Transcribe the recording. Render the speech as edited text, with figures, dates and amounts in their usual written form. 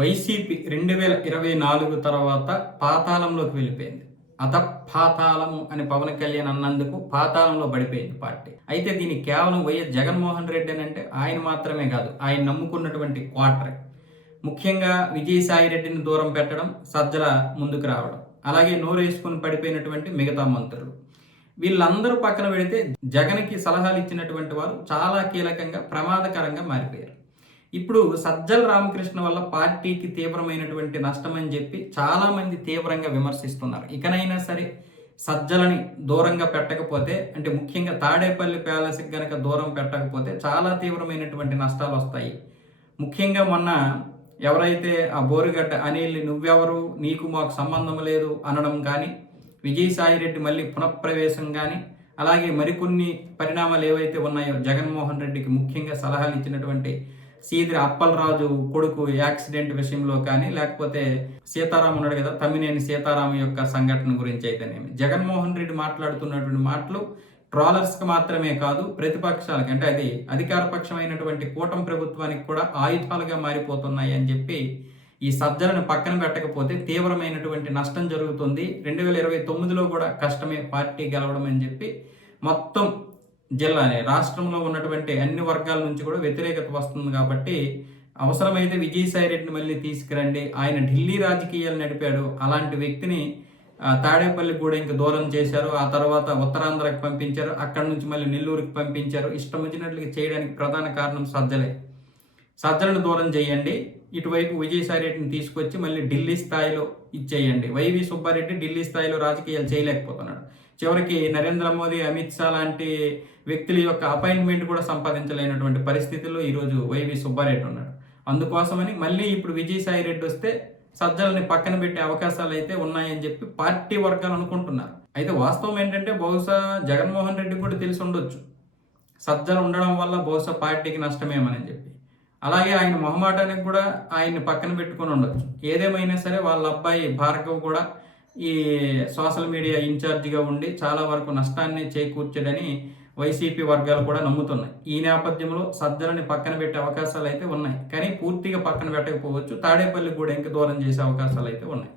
YCP 2024 తర్వాత పాతాళంలోకి వెళ్ళిపోయింది. అధపాతాళము అని పవన్ కళ్యాణ్ అన్నందుకు పాతాళంలో పడిపోయింది పార్టీ. అయితే దీనికి కేవలం వైఎస్ జగన్మోహన్ రెడ్డి అని అంటే ఆయన మాత్రమే కాదు, ఆయన నమ్ముకున్నటువంటి క్వార్టర్, ముఖ్యంగా విజయసాయి రెడ్డిని దూరం పెట్టడం, సజ్జల ముందుకు రావడం, అలాగే నోరేసుకుని పడిపోయినటువంటి మిగతా మంత్రులు, వీళ్ళందరూ పక్కన పెడితే జగన్కి సలహాలు ఇచ్చినటువంటి వారు చాలా కీలకంగా ప్రమాదకరంగా మారిపోయారు. ఇప్పుడు సజ్జల రామకృష్ణ వల్ల పార్టీకి తీవ్రమైనటువంటి నష్టం అని చెప్పి చాలామంది తీవ్రంగా విమర్శిస్తున్నారు. ఇకనైనా సరే సజ్జలని దూరంగా పెట్టకపోతే, అంటే ముఖ్యంగా తాడేపల్లి ప్యాలెస్కి గనక దూరం పెట్టకపోతే చాలా తీవ్రమైనటువంటి నష్టాలు వస్తాయి. ముఖ్యంగా మొన్న ఎవరైతే ఆ బోరుగడ్డ అనిల్ నువ్వెవరు, నీకు మాకు సంబంధం లేదు అనడం కానీ, విజయసాయి రెడ్డి మళ్ళీ పునఃప్రవేశం కానీ, అలాగే మరికొన్ని పరిణామాలు ఏవైతే ఉన్నాయో జగన్మోహన్ రెడ్డికి ముఖ్యంగా సలహాలు ఇచ్చినటువంటి సీదిరి అప్పలరాజు కొడుకు యాక్సిడెంట్ విషయంలో కానీ, లేకపోతే సీతారాం ఉన్నాడు కదా, తమ్మినేని సీతారాం యొక్క సంఘటన గురించి అయితేనేమి, జగన్మోహన్ రెడ్డి మాట్లాడుతున్నటువంటి మాటలు ట్రాలర్స్కి మాత్రమే కాదు, ప్రతిపక్షాలకి, అంటే అది అధికారపక్షమైనటువంటి కూటమి ప్రభుత్వానికి కూడా ఆయుధాలుగా మారిపోతున్నాయి అని చెప్పి ఈ సజ్జలను పక్కన పెట్టకపోతే తీవ్రమైనటువంటి నష్టం జరుగుతుంది. 2029లో కూడా కష్టమే పార్టీ గెలవడం అని చెప్పి మొత్తం జిల్లానే రాష్ట్రంలో ఉన్నటువంటి అన్ని వర్గాల నుంచి కూడా వ్యతిరేకత వస్తుంది. కాబట్టి అవసరమైతే విజయసాయి రెడ్డిని మళ్ళీ తీసుకురండి, ఆయన ఢిల్లీ రాజకీయాలు నడిపాడు, అలాంటి వ్యక్తిని తాడేపల్లి కూడా ఇంకా దూరం చేశారు, ఆ తర్వాత ఉత్తరాంధ్రకి పంపించారు, అక్కడి నుంచి మళ్ళీ నెల్లూరుకి పంపించారు. ఇష్టం వచ్చినట్లుగా చేయడానికి ప్రధాన కారణం సజ్జలే. సజ్జలను దూరం చేయండి, ఇటువైపు విజయసాయి రెడ్డిని తీసుకొచ్చి మళ్ళీ ఢిల్లీ స్థాయిలో ఇచ్చేయండి. వైవి సుబ్బారెడ్డి ఢిల్లీ స్థాయిలో రాజకీయాలు చేయలేకపోతున్నాడు. చివరికి నరేంద్ర మోదీ, అమిత్ షా లాంటి వ్యక్తుల యొక్క అపాయింట్మెంట్ కూడా సంపాదించలేనటువంటి పరిస్థితుల్లో ఈరోజు వైవి సుబ్బారెడ్డి ఉన్నాడు. అందుకోసమని మళ్ళీ ఇప్పుడు విజయసాయి రెడ్డి వస్తే సజ్జలని పక్కన పెట్టే అవకాశాలు అయితే ఉన్నాయని చెప్పి పార్టీ వర్గాలు అనుకుంటున్నారు. అయితే వాస్తవం ఏంటంటే బహుశా జగన్మోహన్ రెడ్డికి కూడా తెలిసి ఉండొచ్చు సజ్జలు ఉండడం వల్ల బహుశా పార్టీకి నష్టమేమని చెప్పి. అలాగే ఆయన మొహమాటానికి కూడా ఆయన్ని పక్కన పెట్టుకుని ఉండొచ్చు. ఏదేమైనా సరే వాళ్ళ అబ్బాయి భార్గవ్ కూడా ఈ సోషల్ మీడియా ఇన్ఛార్జిగా ఉండి చాలా వరకు నష్టాన్ని చేకూర్చడని వైసీపీ వర్గాలు కూడా నమ్ముతున్నాయి. ఈ నేపథ్యంలో సజ్జలని పక్కన పెట్టే అవకాశాలు అయితే ఉన్నాయి, కానీ పూర్తిగా పక్కన పెట్టకపోవచ్చు. తాడేపల్లి కూడా ఇంకా దూరం చేసే అవకాశాలు అయితే ఉన్నాయి.